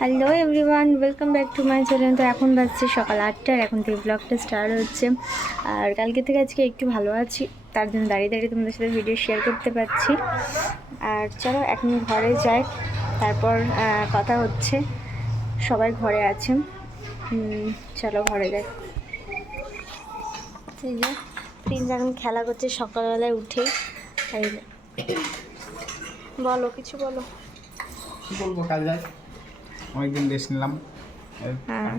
Hello everyone welcome back to my channel তো এখন বাজছে সকাল আটটার এখন থেকে ব্লগটা স্টার্ট হচ্ছে। আর কালকে থেকে আজকে একটু ভালো আছি, তার জন্য দাঁড়িয়ে দাঁড়িয়ে তোমাদের সাথে ভিডিও শেয়ার করতে পারছি। আর চলো এখন ঘরে যাই, তারপর কথা হচ্ছে। সবাই ঘরে আছে। চলো ঘরে যাই। এই যে প্রিন্স এখন খেলা করছে সকালবেলায় উঠে। যে। বলো, কিছু বলো। বলব কাজ যায় অনেকদিন রেস্ট নিলাম। হ্যাঁ।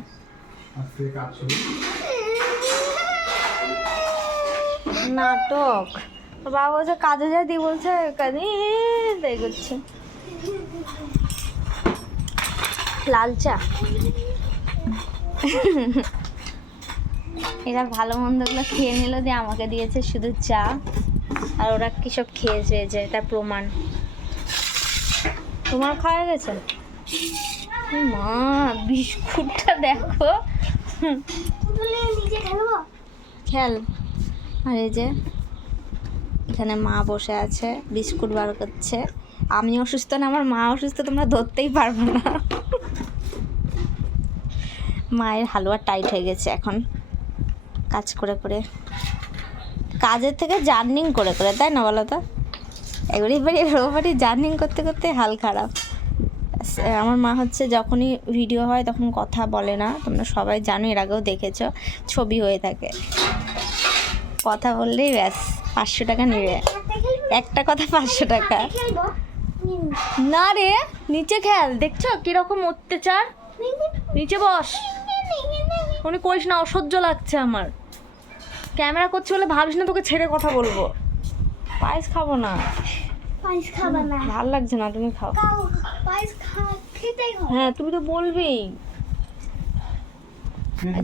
নাটক। বাবা বলছে কাজে যায় দিয়ে বলছে কাজে তাই করছে। লাল চা। এরা ভালো মন্দগুলো খেয়ে নিল দিয়ে আমাকে দিয়েছে শুধু চা। আর ওরা কি সব খেয়েছে যে তার প্রমাণ। তোমার খাওয়া গেছে? মা বিস্কুটটা দেখো। খেল। আর এই যে এখানে মা বসে আছে বিস্কুট বার করছে। আমি অসুস্থ না আমার মা অসুস্থ তোমরা ধরতেই পারব না। মায়ের হালুয়া টাইট হয়ে গেছে এখন। কাজ করে করে। কাজের থেকে জার্নিং করে করে তাই না বলো তো? এবারে বাড়ি বাড়ি জার্নিং করতে করতে হাল খারাপ। আমার মা হচ্ছে যখনই ভিডিও হয় তখন কথা বলে না। তোমরা সবাই জানো, এর আগেও দেখেছ, ছবি হয়ে থাকে। কথা বললেই ব্যাস, পাঁচশো টাকা নেবে। একটা কথা পাঁচশো টাকা। না রে, নিচে খেল, দেখছ কীরকম অত্যাচার? নিচে বস। উনি করিস না, অসহ্য লাগছে আমার। ক্যামেরা করছি বলে ভাবিস না তোকে ছেড়ে কথা বলব। পায়েস খাব না। পায়েস খাবা না। ভালো লাগছে না তুমি খাও। পায়েস খেতেই হয় হ্যাঁ তুমি তো বলবেই।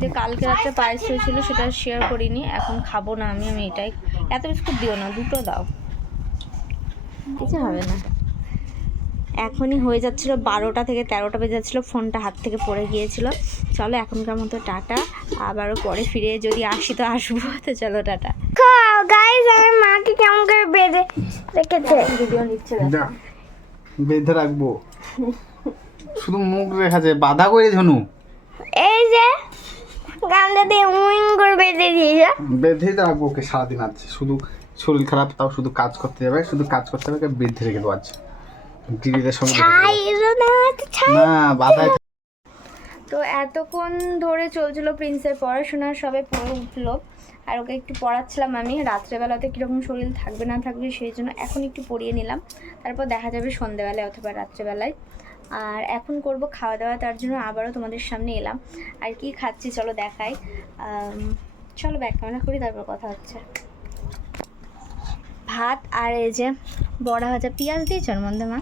যে কালকে রাত্রে পায়েস হয়েছিল সেটা শেয়ার করিনি এখন খাব না আমি আমি এটাই। এত বিস্কুট দিও না দুটো দাও। কিছু হবে না। এখনই হয়ে যাচ্ছিল বারোটা থেকে তেরোটা বেজে যাচ্ছিল ফোনটা হাত থেকে পড়ে গিয়েছিল। চলো এখনকার মতো টাটা। আবারও পরে ফিরে যদি আসি তো আসব তো চলো টাটা। গাইস আমার মাকে কেমন করে বেঁধে রেখেছে। ভিডিও নিচ্ছে যা বেঁধে রাখব। শুধু মুখ রেখাছে। বাধা করে ধনু এই যে গামলা দিয়ে উইং করে বেঁধে দিয়েছে। বেঁধেই তো রাখব ওকে সারাদিন আছে শুধু শরীর খারাপ তাও শুধু কাজ করতে যাবে। শুধু কাজ করতে হবে বেঁধে রেখে দেবো আজ। দিদিদের সঙ্গে বেঁধে। না না বাধায় তো এতক্ষণ ধরে চলছিল প্রিন্সের পড়াশোনা, সবে পড়ে উঠল। আর ওকে একটু পড়াচ্ছিলাম আমি, রাত্রেবেলাতে কীরকম শরীর থাকবে না থাকবে সেই জন্য এখন একটু পড়িয়ে নিলাম। তারপর দেখা যাবে সন্ধেবেলায় অথবা রাত্রেবেলায়। আর এখন করব খাওয়া দাওয়া তার জন্য আবারও তোমাদের সামনে এলাম। আর কি খাচ্ছি চলো দেখাই। চলো ব্যাক ক্যামেরা করি, তারপর কথা হচ্ছে। ভাত আর এই যে বড়া ভাজা, পেঁয়াজ দিয়েছ মধ্যে মা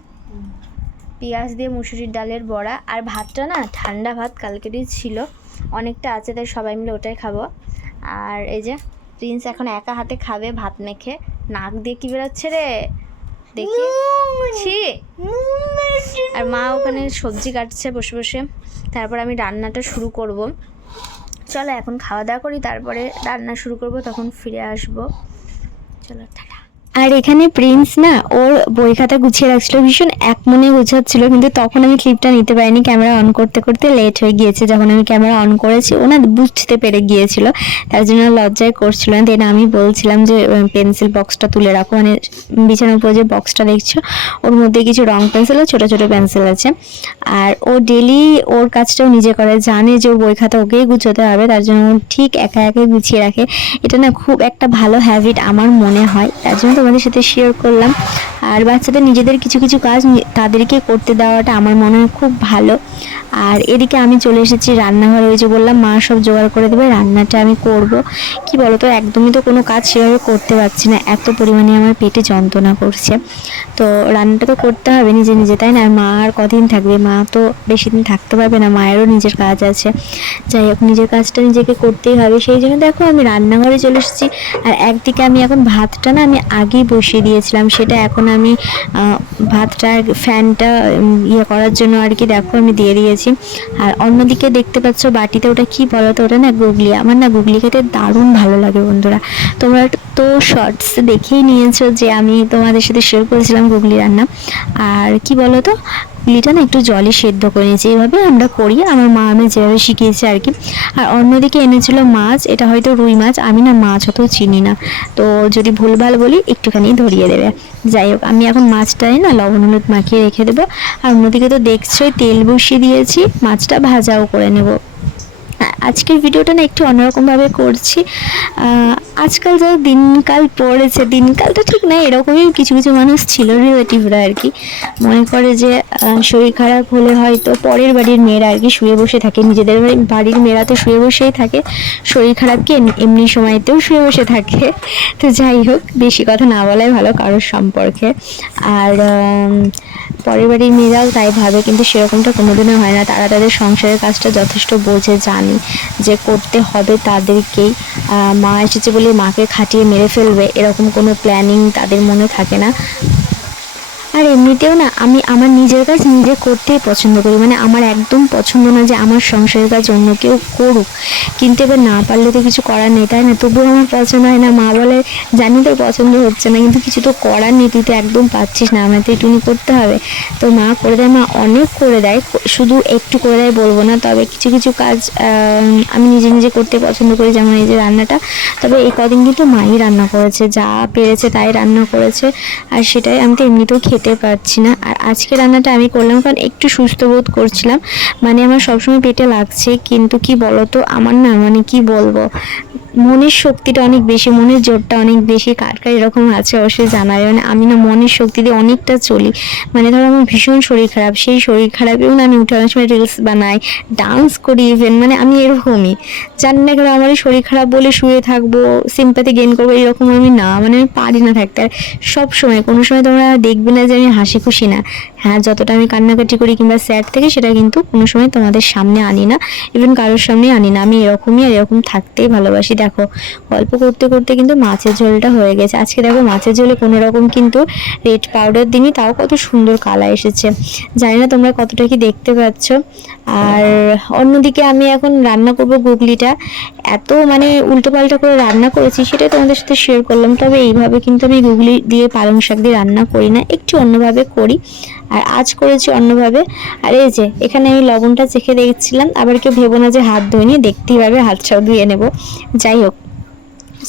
পেঁয়াজ দিয়ে মুসুরির ডালের বড়া আর ভাতটা না ঠান্ডা ভাত কালকেরই ছিল। অনেকটা আছে, তাই সবাই মিলে ওটাই খাব। আর এই যে প্রিন্স এখন একা হাতে খাবে ভাত মেখে। নাক দিয়ে কি বেরোচ্ছে রে? দেখি। আর মা ওখানে সবজি কাটছে বসে বসে। তারপর আমি রান্নাটা শুরু করব। চলো এখন খাওয়া দাওয়া করি, তারপরে রান্না শুরু করব, তখন ফিরে আসব। চলো, টাটা। আর এখানে প্রিন্স না, ওর বই খাতা গুছিয়ে রাখছিল, ভীষণ এক মনে গুছাচ্ছিল, কিন্তু তখন আমি ক্লিপটা নিতে পারিনি ক্যামেরা অন করতে করতে লেট হয়ে গিয়েছে। যখন আমি ক্যামেরা অন করেছি, ও না বুঝতে পেরে গিয়েছিল, তার জন্য লজ্জায় করছিল না। দেন আমি বলছিলাম যে পেন্সিল বক্সটা তুলে রাখো মানে বিছানার উপরে যে বক্সটা দেখছ, ওর মধ্যে কিছু রং পেন্সিল ও ছোটো ছোটো পেন্সিল আছে। আর ও ডেলি ওর কাজটাও নিজে করে, জানে যে ওর বই খাতা ওকেই গুছোতে হবে, তার জন্য ও ঠিক একা একাই গুছিয়ে রাখে। এটা না খুব একটা ভালো হ্যাবিট আমার মনে হয়, তার জন্য তোমাদের সাথে শেয়ার করলাম। আর বাচ্চাদের নিজেদের কিছু কিছু কাজ তাদেরকে করতে দেওয়াটা আমার মনে হয় খুব ভালো। আর এদিকে আমি চলে এসেছি রান্নাঘরে, ওই যে বললাম, মা সব জোগাড় করে দেবে, রান্নাটা আমি করব। কি বলো তো একদমই তো কোনো কাজ সেভাবে করতে পারছি না, এত পরিমাণে আমার পেটে যন্ত্রণা করছে। তো রান্নাটা তো করতে হবে নিজে নিজে, তাই না? মা আর কদিন থাকবে, মা তো বেশি দিন থাকতে পারবে না, মায়েরও নিজের কাজ আছে। যাই হোক, নিজের কাজটা নিজেকে করতেই হবে। সেই জন্য দেখো, আমি রান্নাঘরে চলে এসেছি, আর একদিকে আমি এখন ভাতটা না আমি আগেই বসিয়ে দিয়েছিলাম, সেটা এখন আমি ভাতটা ফ্যানটা ইয়ে করার জন্য আর কি, দেখো, আমি দিয়ে দিয়েছি। আর অন্যদিকে দেখতে পাচ্ছ বাটিতে ওটা কি বলো তো ওটা না গুগলি আমার না গুগলি খেতে দারুণ ভালো লাগে বন্ধুরা। তোমরা তো শর্টস দেখেই নিয়েছো যে আমি তোমাদের সাথে শেয়ার করেছিলাম গুগলি রান্না। আর কি বলো তো গুলিটা না একটু জলে সেদ্ধ করে নিয়েছি। এইভাবে আমরা করি, আমার মা আমি যেভাবে শিখিয়েছি আর কি। আর অন্যদিকে এনেছিল মাছ, এটা হয়তো রুই মাছ, আমি না মাছ অত চিনি না। তো যদি ভুলভাল বলি, একটুখানি ধরিয়ে দেবে। যাই হোক, আমি এখন মাছটাই না লবণ হলুদ মাখিয়ে রেখে দেবো। আর অন্যদিকে তো দেখছোই, তেল বসিয়ে দিয়েছি, মাছটা ভাজাও করে নেব। আজকের ভিডিওটা না একটু অন্যরকমভাবে করছি। আজকাল যা দিনকাল পড়েছে, দিনকালটা ঠিক না এরকমই কিছু কিছু মানুষ ছিল রিলেটিভরা আর কি। মনে করে যে শরীর খারাপ হলে হয়তো পরের বাড়ির মেয়েরা আর কি শুয়ে বসে থাকে, নিজেদের বাড়ি- বাড়ির মেয়েরা তো শুয়ে বসেই থাকে, শরীর খারাপ কি এমনি- সময়তেও শুয়ে বসে থাকে। তো যাই হোক, বেশি কথা না বলাই ভালো কারোর সম্পর্কে। আর পরের বাড়ির মেয়েরাও তাই ভাবে, কিন্তু সেরকমটা কোনোদিনও হয় না। তারা তাদের সংসারের কাজটা যথেষ্ট বোঝে, জানি যে করতে হবে তাদেরকেই। মা এসেছে বলে মাকে খাটিয়ে মেরে ফেলবে, এরকম কোনো প্ল্যানিং তাদের মনে থাকে না। আর এমনিতেও না, আমি আমার নিজের কাজ নিজে করতেই পছন্দ করি। মানে আমার একদম পছন্দ না যে আমার সংসারের কাজ অন্য কেউ করুক। কিন্তু এবার না পারলে তো কিছু করার নেই, তাই না? তবুও আমার পছন্দ হয় না। মা বলে, জানি তোর পছন্দ হচ্ছে না, কিন্তু কিছু তো করার নেই তুই তো একদম পাচ্ছিস না। আমার তো এটুনি করতে হবে। তো মা করে দেয়, মা অনেক করে দেয়। শুধু একটু করে দেয় বলব না, তবে কিছু কিছু কাজ আমি নিজে নিজে করতে পছন্দ করি, যেমন এই যে রান্নাটা। তবে এই কদিন কিন্তু মাই রান্না করেছে, যা পেরেছে তাই রান্না করেছে। আর সেটাই আমি তো এমনিতেও খেতে পারছি না। আর আজকে রান্নাটা আমি করলাম কারণ একটু সুস্থ বোধ করছিলাম। মানে আমার সবসময় পেটে লাগছে, কিন্তু কি বলতো? আমার না মানে কি বলব? মনের শক্তিটা অনেক বেশি, মনের জোরটা অনেক বেশি। কার কার এরকম আছে অবশ্যই জানাবে। মানে আমি না মনের শক্তি দিয়ে অনেকটা চলি। মানে ধরো আমার ভীষণ শরীর খারাপ, সেই শরীর খারাপেও না আমি উঠে অনেক সময় রিলস বানাই ডান্স করি ইভেন মানে আমি এরকমই। জানি না কেন আমার শরীর খারাপ বলে শুয়ে থাকব সিম্পাতি গেন করব, এরকম আমি না মানে আমি পারি না থাকতে। আর সব সময় কোনো সময় তোমরা দেখবে না যে আমি হাসি খুশি না। হ্যাঁ যতটা আমি কান্নাকাটি করি কিংবা স্যাড থেকে, সেটা কিন্তু কোনো সময় তোমাদের সামনে আনি না। ইভেন কারোর সামনে আনি না। আমি এরকমই আর এরকম থাকতেই ভালোবাসি। দেখো, গল্প করতে করতে কিন্তু মাছের ঝোলটা হয়ে গেছে। আজকে দেখো, মাছের ঝোলে কোনো রকম কিন্তু রেড পাউডার দিনই তাও কত সুন্দর কালা এসেছে। জানি না তোমরা কতটা কি দেখতে পাচ্ছ। আর অন্যদিকে আমি এখন রান্না করব গুগলিটা। এত মানে উল্টোপাল্টা করে রান্না করেছি, সেটাই তোমাদের সাথে শেয়ার করলাম। তবে এইভাবে কিন্তু আমি গুগলি দিয়ে পালং শাক দিয়ে রান্না করি না। একটু অন্যভাবে করি। আর আজ করেছি অন্যভাবে। আর এই যে, এখানে আমি লবণটা চেখে দেখছিলাম, আবার কেউ ভেবো না যে হাত ধুয়ে নিয়ে দেখতেই পাবে হাতটাও ধুয়ে নেব। যাই হোক,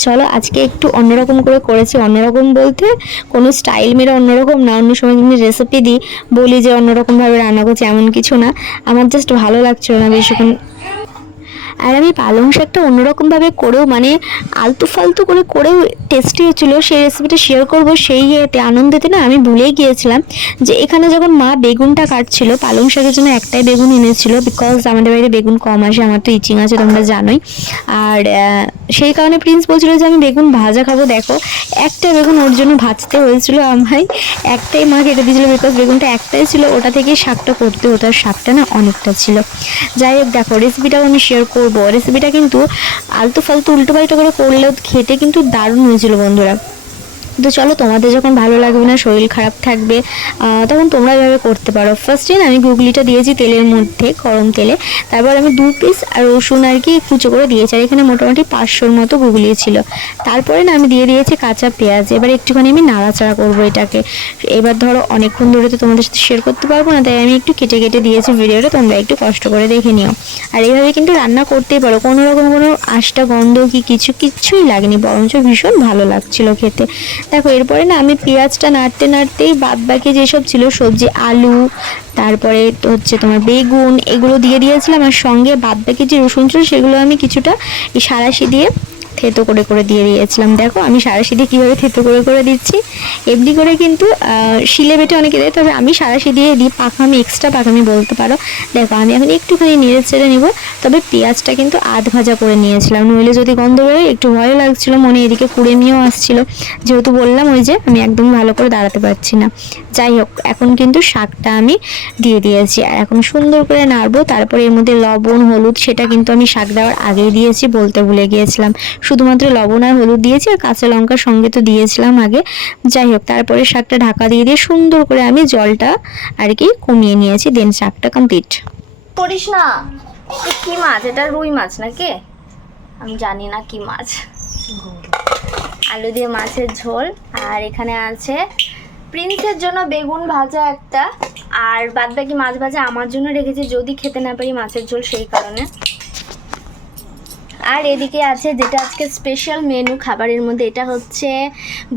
চলো আজকে একটু অন্যরকম করে করেছি। অন্যরকম বলতে কোনো স্টাইল মেরে অন্যরকম না, অন্য সময় কিন্তু রেসিপি দিই, বলি যে অন্যরকমভাবে রান্না করছি, এমন কিছু না। আমার জাস্ট ভালো লাগছিল না বেশিক্ষণ। আর আমি পালং শাকটা অন্যরকমভাবে করেও মানে আলতু ফালতু করে করেও টেস্টি হচ্ছিল সেই রেসিপিটা শেয়ার করব সেই ইয়েতে আনন্দেতে না আমি ভুলেই গিয়েছিলাম যে এখানে যখন মা বেগুনটা কাটছিল, পালং শাকের জন্য একটাই বেগুন এনেছিল বিকজ আমাদের বাড়িতে বেগুন কম আসে, আমার তো ইচিং আছে, তোমরা জানোই। আর সেই কারণে প্রিন্স বলছিল যে আমি বেগুন ভাজা খাব, দেখো, একটা বেগুন ওর জন্য ভাজতে হয়েছিল আমায়, একটাই মা কেটে দিয়েছিল বিকজ বেগুনটা একটাই ছিল, ওটা থেকে শাকটা করতে হতো, আর শাকটা না অনেকটা ছিল। যাই হোক, দেখো রেসিপিটাও আমি শেয়ার করব। রেসিপিটা কিন্তু আলতু ফালতু উল্টো পাল্টো করে করলেও খেতে কিন্তু দারুণ হয়েছিল বন্ধুরা। তো চলো তোমাদের যখন ভালো লাগবে না, শরীর খারাপ থাকবে তখন তোমরা এভাবে করতে পারো। ফার্স্টে না আমি গুগলিটা দিয়েছি তেলের মধ্যে, গরম তেলে। তারপর আমি দু পিস আর রসুন আর কি কুচো করে দিয়েছি, আর এখানে মোটামুটি পাঁচশোর মতো গুগলি ছিল। তারপরে না আমি দিয়ে দিয়েছি কাঁচা পেঁয়াজ। এবার একটুখানি আমি নাড়াচাড়া করব এটাকে। এবার ধরো অনেকক্ষণ ধরে তো তোমাদের সাথে শেয়ার করতে পারব না, তাই আমি একটু কেটে কেটে দিয়েছি ভিডিওটা, তোমরা একটু কষ্ট করে দেখে নিও। আর এইভাবে কিন্তু রান্না করতেই পারো, কোনো রকম কোনো আশটা, গন্ধ কি কিছু কিচ্ছুই লাগেনি, বরঞ্চ ভীষণ ভালো লাগছিল খেতে। দেখো, এরপরে না আমি পেঁয়াজটা নাড়তে নাড়তেই বাদ বাকি যেসব ছিল সবজি, আলু, তারপরে হচ্ছে তোমার বেগুন, এগুলো দিয়ে দিয়েছিলাম আর সঙ্গে বাদ বাকি যে রসুন ছিল সেগুলো আমি কিছুটা সারাশি দিয়ে থেতো করে করে দিয়ে দিয়েছিলাম। দেখো, আমি সারাশি কীভাবে থেতো করে করে দিচ্ছি? এমনি করে কিন্তু শিলে বেটে অনেকে দেয়, তবে আমি সারাশি দিয়ে দিই, পাখা আমি এক্সট্রা পাখা, আমি বলতে পারো। দেখো, আমি এখন একটুখানি নেড়ে ছেড়ে নিব, তবে পেঁয়াজটা কিন্তু আধ ভাজা করে নিয়েছিলাম। নইলে যদি গন্ধ বেরোয়, একটু ভয় লাগছিল, মনে এদিকে কুড়েমিও আসছিল। যেহেতু বললাম ওই যে, আমি একদম ভালো করে দাঁড়াতে পারছি না। যাই হোক, এখন কিন্তু শাকটা আমি দিয়ে দিয়েছি। আর এখন সুন্দর করে নাড়বো, তারপরে এর মধ্যে লবণ, হলুদ, সেটা কিন্তু আমি শাক দেওয়ার আগেই দিয়েছি বলতে ভুলে গিয়েছিলাম। শুধুমাত্র লবণ আর হলুদ দিয়েছি আর কাঁচা লঙ্কার সঙ্গে তো দিয়েছিলাম আগে। যাই হোক, তারপরে শাকটা ঢাকা দিয়ে দিয়ে সুন্দর করে আমি জলটা আর কি কমিয়ে নিয়েছি, দেন শাকটা কমপ্লিট করিস না। কি মাছ? এটা রুই মাছ নাকি? আমি জানি না কি মাছ। আলু দিয়ে মাছের ঝোল। আর এখানে আছে প্রিন্সের জন্য বেগুন ভাজা একটা। আর বাদ বাকি মাছ ভাজা আমার জন্য রেখেছি, যদি খেতে না পারি মাছের ঝোল সেই কারণে। আর এদিকে আছে যেটা আজকে স্পেশাল মেনু খাবারের মধ্যে এটা হচ্ছে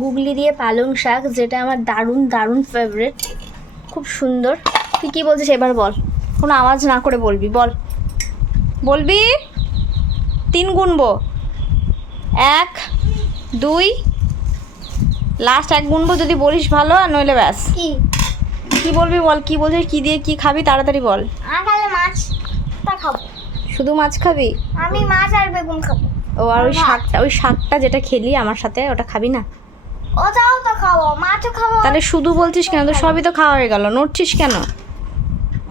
গুগলি দিয়ে পালং শাক যেটা আমার দারুণ দারুণ ফেভারিট খুব সুন্দর। তুই কী বলছিস এবার বল। কোনো আওয়াজ না করে বলবি বল। বলবি? তিন গুনবো। এক দুই লাস্ট এক গুনবো যদি বলিস ভালো আর নইলে ব্যাস। কি? বলবি বল কি বলছিস কি দিয়ে কি খাবি তাড়াতাড়ি বল। মাছ তা খাব। শুধু মাছ খাবি? আমি মাছ আর বেগুন খাব। ও আর ওই শাকটা ওই শাকটা যেটা খেলি আমার সাথে ওটা খাবি না? ওটাও তো খাব মাছও খাব। তাহলে শুধু বলছিস কেন? তো সবই তো খাওয়া হয়ে গেল নড়ছিস কেন?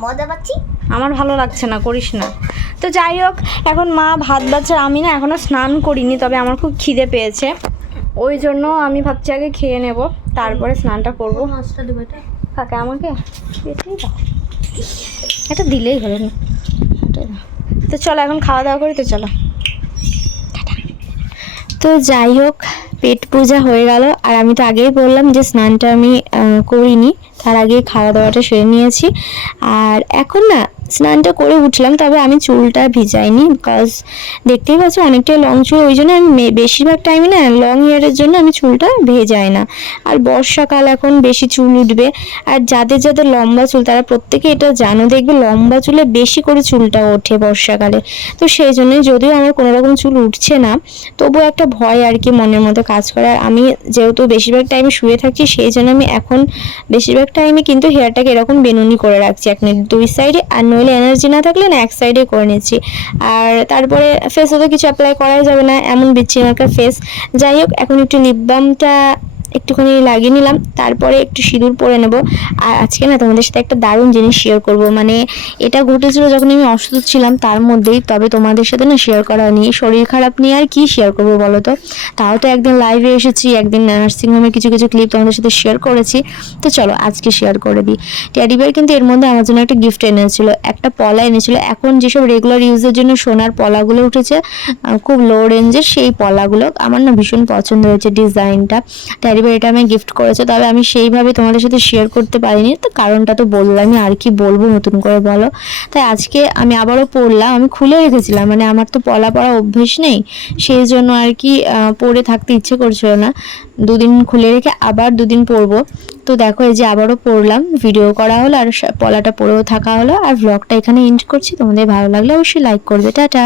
মজা পাচ্ছি? আমার ভালো লাগছে না করিস না। তো যাই হোক এখন মা ভাত বাচ্চা আমি না এখনও স্নান করিনি তবে আমার খুব খিদে পেয়েছে। ওই জন্য আমি ভাবছি আগে খেয়ে নেব তারপরে স্নানটা করব। মাছটা দেবো এটা। কাকে আমাকে। এটা দিলেই হলো না। তো চলো, এখন খাওয়া দাওয়া করি তো চলো। তো যাই হোক, পেট পূজা হয়ে গেল। আর আমি তো আগেই বললাম যে স্নানটা আমি করিনি। তার আগে খাওয়া দাওয়াটা সেরে নিয়েছি। আর এখন না স্নানটা করে উঠলাম, তবে আমি চুলটা ভিজাইনি বিকজ দেখতেই পাচ্ছি অনেকটাই লং চুল, ওই জন্য আমি বেশিরভাগ টাইমে না লং হেয়ারের জন্য আমি চুলটা ভেজাই না। আর বর্ষাকাল এখন বেশি চুল উঠবে, আর যাদের যাদের লম্বা চুল, তারা প্রত্যেকে এটা জানো, দেখবে লম্বা চুলে বেশি করে চুলটা ওঠে বর্ষাকালে। তো সেই জন্যই যদিও আমার কোনো রকম চুল উঠছে না, তবুও একটা ভয় আর কি মনের মধ্যে কাজ করে। আর আমি যেহেতু বেশিরভাগ টাইমে শুয়ে থাকছি, সেই জন্য আমি এখন বেশিরভাগ টাইমে কিন্তু হেয়ারটাকে এরকম বেনুনি করে রাখছি, এক মিনিট দুই সাইডে আর নইলে এনার্জি না থাকলে না এক সাইডে করে নিচ্ছি। আর তারপরে ফেসে তো কিছু অ্যাপ্লাই করাই যাবে না, এমন বিচ্ছিন্ন একটা ফেস যাই হোক, এখন একটু লিপ বামটা একটুখানি লাগিয়ে নিলাম, তারপরে একটু সিঁদুর পরে নেব। আর আজকে না তোমাদের সাথে একটা দারুণ জিনিস শেয়ার করব। মানে এটা ঘটেছিল যখন আমি অসুস্থ ছিলাম, তার মধ্যেই তবে তোমাদের সাথে না শেয়ার করা নিয়ে শরীর খারাপ নিয়ে আর কি শেয়ার করব বলো তো? তাও তো একদিন লাইভে এসেছি, একদিন নার্সিংহোমের কিছু কিছু ক্লিপ তোমাদের সাথে শেয়ার করেছি। তো চলো আজকে শেয়ার করে দিই। টেডি বেয়ার কিন্তু এর মধ্যে আমার জন্য একটা গিফট এনেছিল, একটা পলা এনেছিল। এখন যেসব রেগুলার ইউজের জন্য সোনার পলাগুলো উঠেছে খুব লো রেঞ্জের সেই পলাগুলো আমার না ভীষণ পছন্দ হয়েছে ডিজাইনটা টেডি বেয়ার এটা আমি গিফট করেছে, তবে আমি সেইভাবে তোমাদের সাথে শেয়ার করতে পারিনি। তো কারণটা তো বললামই আর কি বলব নতুন করে বলো? তাই আজকে আমি আবারও পড়লাম, আমি খুলে রেখেছিলাম মানে আমার তো পলা পড়া অভ্যেস নেই, সেই জন্য আর কি পরে থাকতে ইচ্ছে করছিল না। দুদিন খুলে রেখে আবার দুদিন পরবো তো দেখো, এই যে আবারও পড়লাম ভিডিও করা হলো, আর পলাটা পরেও থাকা হলো, আর ব্লগটা এখানে এন্ড করছি। তোমাদের ভালো লাগলে অবশ্যই লাইক করবে। টাটা!